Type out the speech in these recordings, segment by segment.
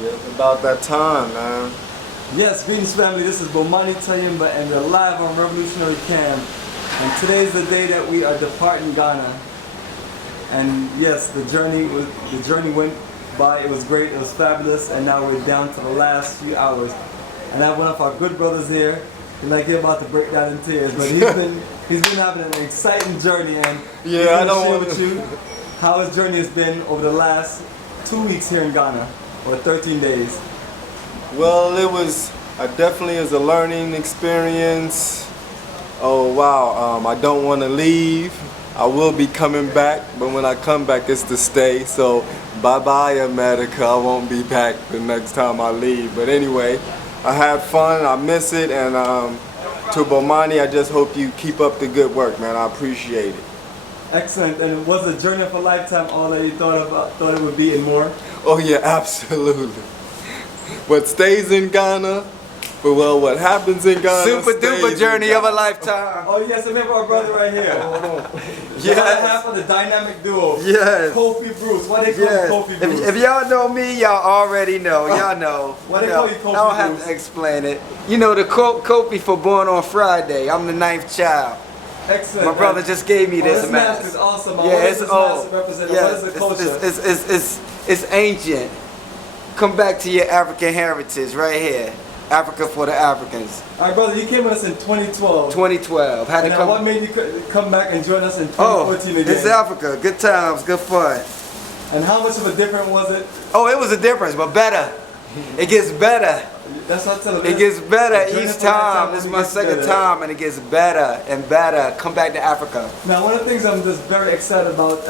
Yeah, it's about that time, man. Yes, greetings family, this is Bomani Tayimba and we're live on Revolutionary Camp. And today's the day that we are departing Ghana. And yes, the journey went by, it was great, it was fabulous, and now we're down to the last few hours. And I have one of our good brothers here, he's like he's about to break down in tears, but he's been having an exciting journey, and yeah, I don't share with you how his journey has been over the last 2 weeks here in Ghana, or 13 days. Well, it definitely is a learning experience. Oh wow, I don't want to leave. I will be coming back, but when I come back, it's to stay. So bye-bye, America. I won't be back the next time I leave. But anyway, I had fun. I miss it, and to Bomani, I just hope you keep up the good work, man. I appreciate it. Excellent. And was the journey of a lifetime all that you thought it would be and more? Oh yeah, absolutely. What stays in Ghana, but well, what happens in Ghana. Super duper journey of a lifetime. Oh yes, remember our brother right here. Yes. Half of the dynamic duo. Yes. Kofi Bruce. Why they call Yes. you Kofi Bruce? If y'all know me, y'all already know. Y'all know. Why they call you Kofi I don't have Bruce? to explain it. You know the Kofi for born on Friday. I'm the 9th child. Excellent. My brother just gave me this mask mask. is awesome. Yeah, it's old. old. What is the Yeah, culture? it's ancient. Come back to your African heritage right here. Africa for the Africans. All right, brother, you came with us in 2012. 2012. Had to And now come. what made you come back and join us in 2014 again? It's Africa. Good times, good fun. And how much of a difference was it? Oh, it was a difference, but better. It gets better. That's what I'm telling you. It gets better Journey each for lifetime time. This is only my gets second better. time, and it gets better and better. Come back to Africa. Now, one of the things I'm just very excited about,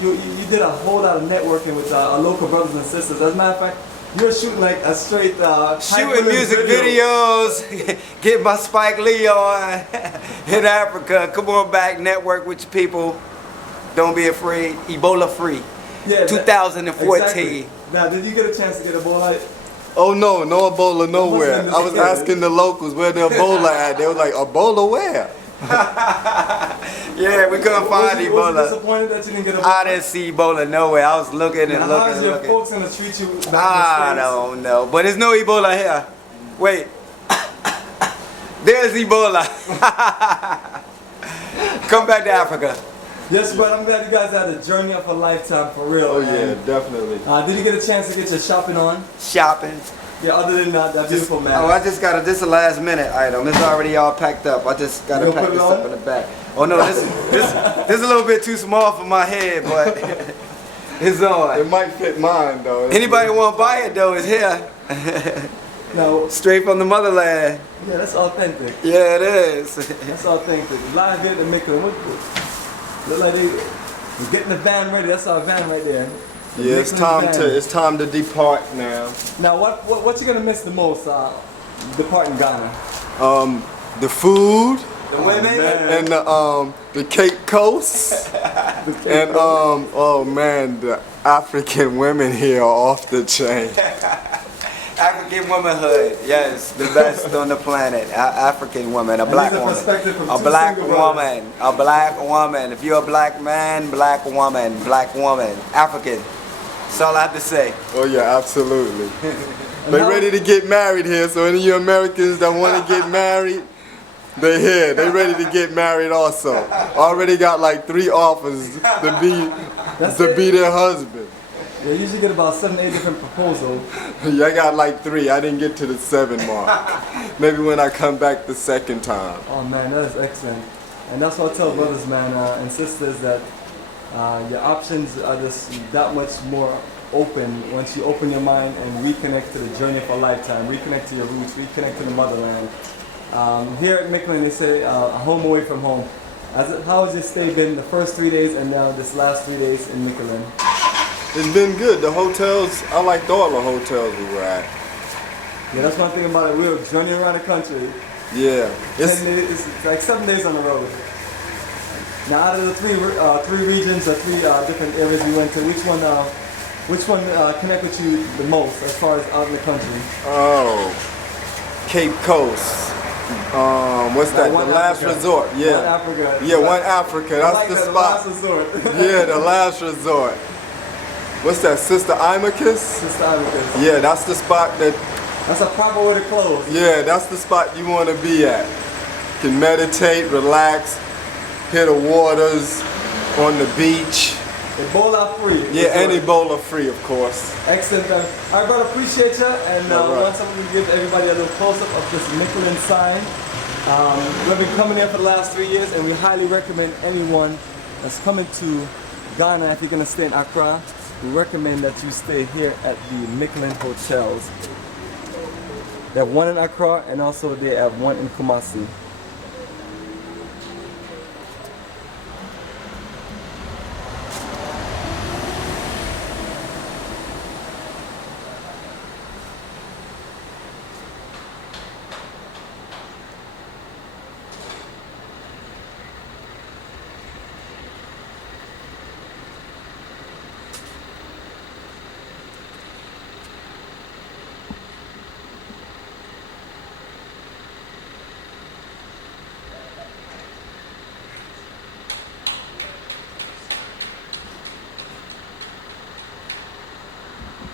you did a whole lot of networking with our local brothers and sisters. As a matter of fact, you're shooting like a straight Shooting music videos, get my Spike Lee on in Africa. Come on back, network with your people. Don't be afraid. Ebola free. Yeah, 2014. Exactly. Now, did you get a chance to get Ebola? Oh no, no Ebola nowhere. Muslims I was asking the locals where the Ebola at. They were like, Ebola where? Yeah, we couldn't find Was you Ebola. disappointed that you didn't get Ebola? I didn't see Ebola nowhere. I was looking and Now, looking how's and your looking. folks in the treat you back in the I States? don't know, but there's no Ebola here. Wait, there's Ebola. Come back to Africa. Yes, but I'm glad you guys had a journey of a lifetime for real. Oh yeah, man. definitely. Did you get a chance to get your shopping on? Shopping. Yeah, other than that beautiful man. Oh, I just got this is a last minute item. It's already all packed up. I just got to You gonna pack put it this on? up in the back. Oh no, this is a little bit too small for my head, but it's It on. might fit mine though. Anybody want to buy it though? It's here. No, Straight from the motherland. yeah, that's authentic. Yeah, it is. That's authentic. Live here to make it look like they getting the van ready. That's our van right there. The Yeah, it's Michelin van. time to depart now. Now, what you gonna miss the most? Departing Ghana. The food The women. and the Cape Coast and oh man, the African women here are off the chain. African womanhood, yes, the best on the planet. African woman, a black these are woman, perspective from a two black single brothers. woman, a black woman. If you're a black man, black woman, African. That's all I have to say. Oh yeah, absolutely. They ready to get married here, so any of you Americans that want to get married, they here. They ready to get married also. Already got like 3 offers to be their husband. We usually get about 7, 8 different proposals. Yeah, I got like 3. I didn't get to the 7 mark. Maybe when I come back the second time. Oh man, that is excellent. And that's what I tell brothers, man, and sisters, that your options are just that much more open once you open your mind and reconnect to the journey of a lifetime, reconnect to your roots, reconnect to the motherland. Here at Michelin, they say a home away from home. How has your stay been the first 3 days and now this last 3 days in Michelin? It's been good. The hotels, I liked all the hotels we were at. Yeah, that's one thing about it. We were journeying around the country. Yeah. 10 days, it's like 7 days on the road. Now, out of the three regions or 3 different areas we went to, which one connect with you the most as far as out in the country? Oh, Cape Coast. What's that? One The last Africa. resort. Yeah. One Africa. Yeah, One Africa. I That's like the that, spot. last resort. Yeah, the last resort. what's that, Sister Imachus? Sister Amicus. Yeah, that's the spot that, That's a proper way to close. yeah, that's the spot you want to be at. You can meditate, relax, hear the waters on the beach. Ebola free. Yeah, and Ebola free, of course. Excellent, man. All right, brother, appreciate you. And All right. once I'm going to give everybody a little close-up of this Michelin sign. We've been coming here for the last 3 years, and we highly recommend anyone that's coming to Ghana, if you're going to stay in Accra, we recommend that you stay here at the Michelin hotels. They have one in Accra, and also they have one in Kumasi.